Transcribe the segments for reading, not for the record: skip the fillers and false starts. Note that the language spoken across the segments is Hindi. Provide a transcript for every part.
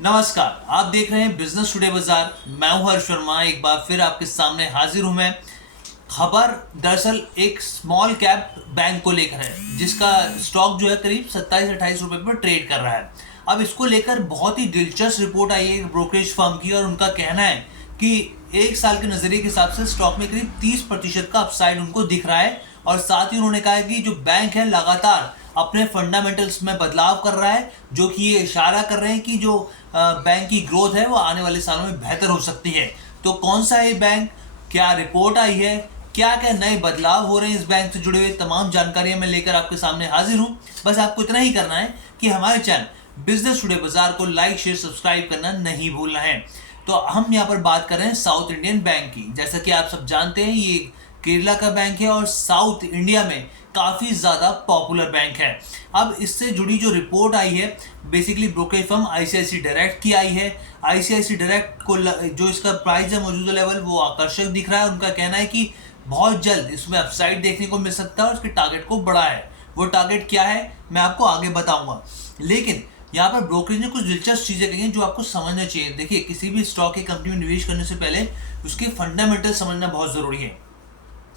नमस्कार, आप देख रहे हैं बिजनेस टुडे बाजार। मैं हूं हर्ष वर्मा, एक बार फिर आपके सामने हाजिर हूं मैं। खबर दरअसल एक स्मॉल कैप बैंक को लेकर है जिसका स्टॉक जो है करीब 27-28 रुपए पर ट्रेड कर रहा है। अब इसको लेकर बहुत ही दिलचस्प रिपोर्ट आई है एक ब्रोकरेज फर्म की, और उनका कहना है कि एक साल के नजरिए के हिसाब से स्टॉक में करीब 30% का अपसाइड उनको दिख रहा है। और साथ ही उन्होंने कहा है कि जो बैंक है लगातार अपने फंडामेंटल्स में बदलाव कर रहा है, जो कि ये इशारा कर रहे हैं कि जो बैंक की ग्रोथ है वो आने वाले सालों में बेहतर हो सकती है। तो कौन सा है बैंक, क्या रिपोर्ट आई है, क्या क्या नए बदलाव हो रहे हैं इस बैंक से जुड़े हुए, तमाम जानकारियां मैं लेकर आपके सामने हाजिर हूं। बस आपको इतना ही करना है कि हमारे चैनल बिजनेस टुडे बाजार को लाइक शेयर सब्सक्राइब करना नहीं भूलना है। तो हम यहाँ पर बात कर रहे हैं साउथ इंडियन बैंक की। जैसा कि आप सब जानते हैं ये केरला का बैंक है और साउथ इंडिया में काफ़ी ज़्यादा पॉपुलर बैंक है। अब इससे जुड़ी जो रिपोर्ट आई है basically brokerage firm ICICI direct की आई है। आईसीआईसी डायरेक्ट को जो इसका प्राइस है मौजूदा लेवल वो आकर्षक दिख रहा है। उनका कहना है कि बहुत जल्द इसमें अपसाइड देखने को मिल सकता है और उसके टारगेट को बढ़ा है। वो टारगेट क्या है मैं आपको आगे बताऊंगा, लेकिन यहाँ पर ब्रोकरेज ने कुछ दिलचस्प चीज़ें कही हैं जो आपको समझना चाहिए। देखिए, किसी भी स्टॉक की कंपनी में निवेश करने से पहले उसके फंडामेंटल समझना बहुत ज़रूरी है,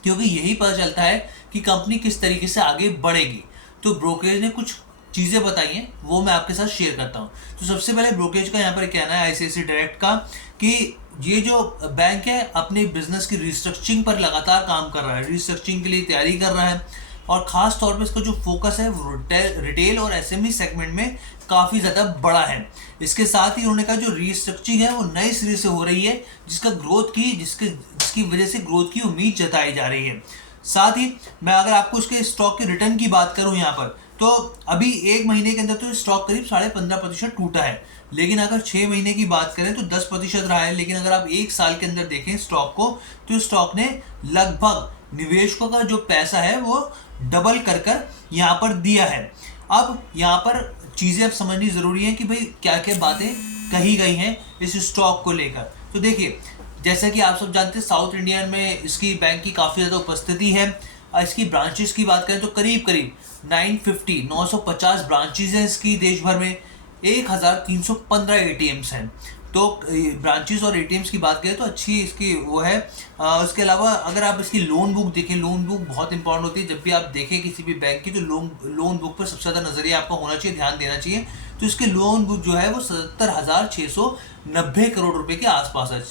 क्योंकि यही पता चलता है कि कंपनी किस तरीके से आगे बढ़ेगी। तो ब्रोकरेज ने कुछ चीज़ें बताई हैं, वो मैं आपके साथ शेयर करता हूँ। तो सबसे पहले ब्रोकरेज का यहाँ पर कहना है आईसीआईसी डायरेक्ट का कि ये जो बैंक है अपने बिजनेस की रिस्ट्रक्चरिंग पर लगातार काम कर रहा है, रिस्ट्रक्चरिंग के लिए तैयारी कर रहा है, और ख़ास तौर पे इसका जो फोकस है वो रिटेल और एसएमई सेगमेंट में काफ़ी ज़्यादा बड़ा है। इसके साथ ही उन्होंने कहा जो रीस्ट्रक्चरिंग है वो नए सिरे से हो रही है, जिसका ग्रोथ की जिसकी वजह से ग्रोथ की उम्मीद जताई जा रही है। साथ ही मैं अगर आपको उसके स्टॉक के रिटर्न की बात करूं यहाँ पर, तो अभी एक महीने के अंदर तो स्टॉक करीब 15.5% टूटा है, लेकिन अगर 6 महीने की बात करें तो 10% रहा है। लेकिन अगर आप एक साल के अंदर देखें स्टॉक को, तो स्टॉक ने लगभग निवेशकों का जो पैसा है वो डबल कर यहाँ पर दिया है। अब यहाँ पर चीज़ें अब समझनी ज़रूरी है कि भाई क्या क्या बातें कही गई हैं इस स्टॉक को लेकर। तो देखिए, जैसा कि आप सब जानते हैं साउथ इंडिया में इसकी बैंक की काफ़ी ज़्यादा उपस्थिति है। इसकी ब्रांचेस की बात करें तो करीब करीब 950 ब्रांचेज हैं इसकी देश भर में। 1315 एटीएम्स हैं। तो ब्रांचेस और एटीएम्स की बात करें तो अच्छी इसकी वो है। उसके अलावा अगर आप इसकी लोन बुक देखें, लोन बुक बहुत इंपॉर्टेंट होती है। जब भी आप देखें किसी भी बैंक की तो लोन बुक पर सबसे ज़्यादा नज़रिया आपका होना चाहिए, ध्यान देना चाहिए। तो इसकी लोन बुक जो है वो 77,690 करोड़ रुपए के आसपास है,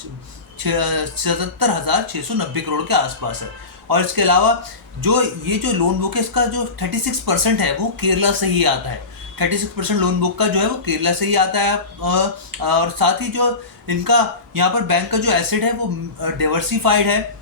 77,690 करोड़ के आसपास है। और इसके अलावा ये जो लोन बुक है इसका जो 36% है वो केरला से ही आता है। 36% लोन बुक का जो है वो केरला से ही आता है। और साथ ही जो इनका यहाँ पर बैंक का जो एसेट है वो डाइवर्सिफाइड है।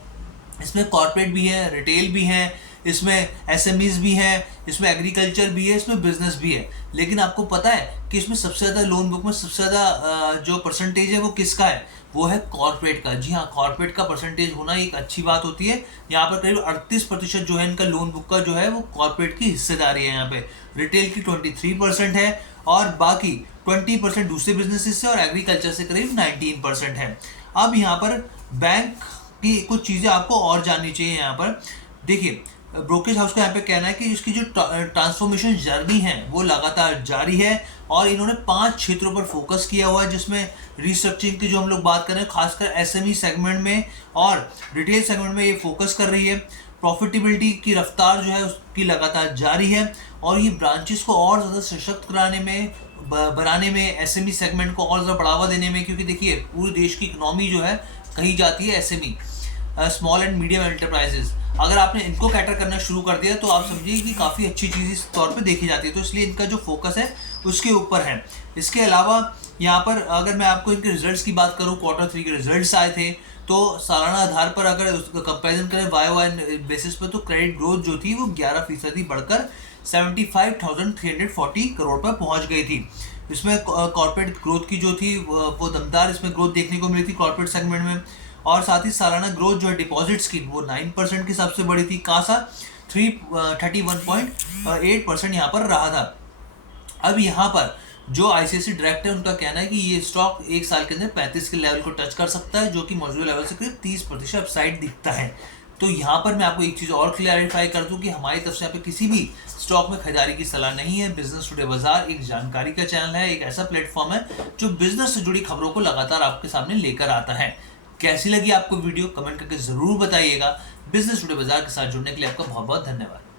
इसमें कॉर्पोरेट भी है, रिटेल भी है, इसमें एसएमईज भी हैं, इसमें एग्रीकल्चर भी है, इसमें बिजनेस भी है। लेकिन आपको पता है कि इसमें सबसे ज़्यादा लोन बुक में सबसे ज़्यादा जो परसेंटेज है वो किसका है, वो है कॉर्पोरेट का। जी हाँ, कॉर्पोरेट का परसेंटेज होना एक अच्छी बात होती है। यहाँ पर करीब 38% जो है इनका लोन बुक का जो है वो कॉर्पोरेट की हिस्सेदारी है। यहाँ पे रिटेल की 23% है और बाकी 20% दूसरे बिजनेसेस से और एग्रीकल्चर से करीब 19% है। अब यहाँ पर बैंक की कुछ चीज़ें आपको और जाननी चाहिए। यहाँ पर देखिए, ब्रोकरेज हाउस का यहाँ पे कहना है कि इसकी जो ट्रांसफॉर्मेशन जर्नी है वो लगातार जारी है और इन्होंने 5 क्षेत्रों पर फोकस किया हुआ है, जिसमें रिस्ट्रक्चरिंग की जो हम लोग बात कर रहे हैं खासकर एसएमई सेगमेंट में और रिटेल सेगमेंट में ये फोकस कर रही है। प्रॉफिटेबिलिटी की रफ्तार जो है उसकी लगातार जारी है और ये ब्रांचेस को और ज़्यादा सशक्त बनाने में एसएमई सेगमेंट को और ज़्यादा बढ़ावा देने में, क्योंकि देखिए पूरे देश की इकोनॉमी जो है कही जाती है SME, small and medium enterprises. अगर आपने इनको कैटर करना शुरू कर दिया तो आप समझिए कि काफ़ी अच्छी चीज़ इस तौर पे देखी जाती है। तो इसलिए इनका जो फोकस है उसके ऊपर है। इसके अलावा यहाँ पर अगर मैं आपको इनके रिजल्ट्स की बात करूँ, Q3 के रिजल्ट्स आए थे, तो सालाना आधार पर अगर उसका कंपेरिजन करें वाई बेसिस पर, तो क्रेडिट ग्रोथ जो थी वो 11% बढ़कर 75,340 करोड़ पर पहुँच गई थी। इसमें कॉर्पोरेट ग्रोथ की जो थी वो दमदार इसमें ग्रोथ देखने को मिली थी कॉर्पोरेट सेगमेंट में। और साथ ही सालाना ग्रोथ जो है डिपॉजिट्स की वो 9% के हिसाब से बढ़ी थी। कासा 31.8% यहाँ पर रहा था। अब यहाँ पर जो आईसीआईसी डायरेक्ट है उनका कहना है कि ये स्टॉक एक साल के अंदर 35 के लेवल को टच कर सकता है, जो कि मौजूदा लेवल से करीब 30% अपसाइड दिखता है। तो यहाँ पर मैं आपको एक चीज़ और क्लैरिफाई कर दूं कि हमारी तरफ से यहाँ पे किसी भी स्टॉक में खरीदारी की सलाह नहीं है। बिजनेस टुडे बाजार एक जानकारी का चैनल है, एक ऐसा प्लेटफॉर्म है जो बिजनेस से जुड़ी खबरों को लगातार आपके सामने लेकर आता है। कैसी लगी आपको वीडियो कमेंट करके जरूर बताइएगा। बिजनेस टुडे बाजार के साथ जुड़ने के लिए आपका बहुत बहुत धन्यवाद।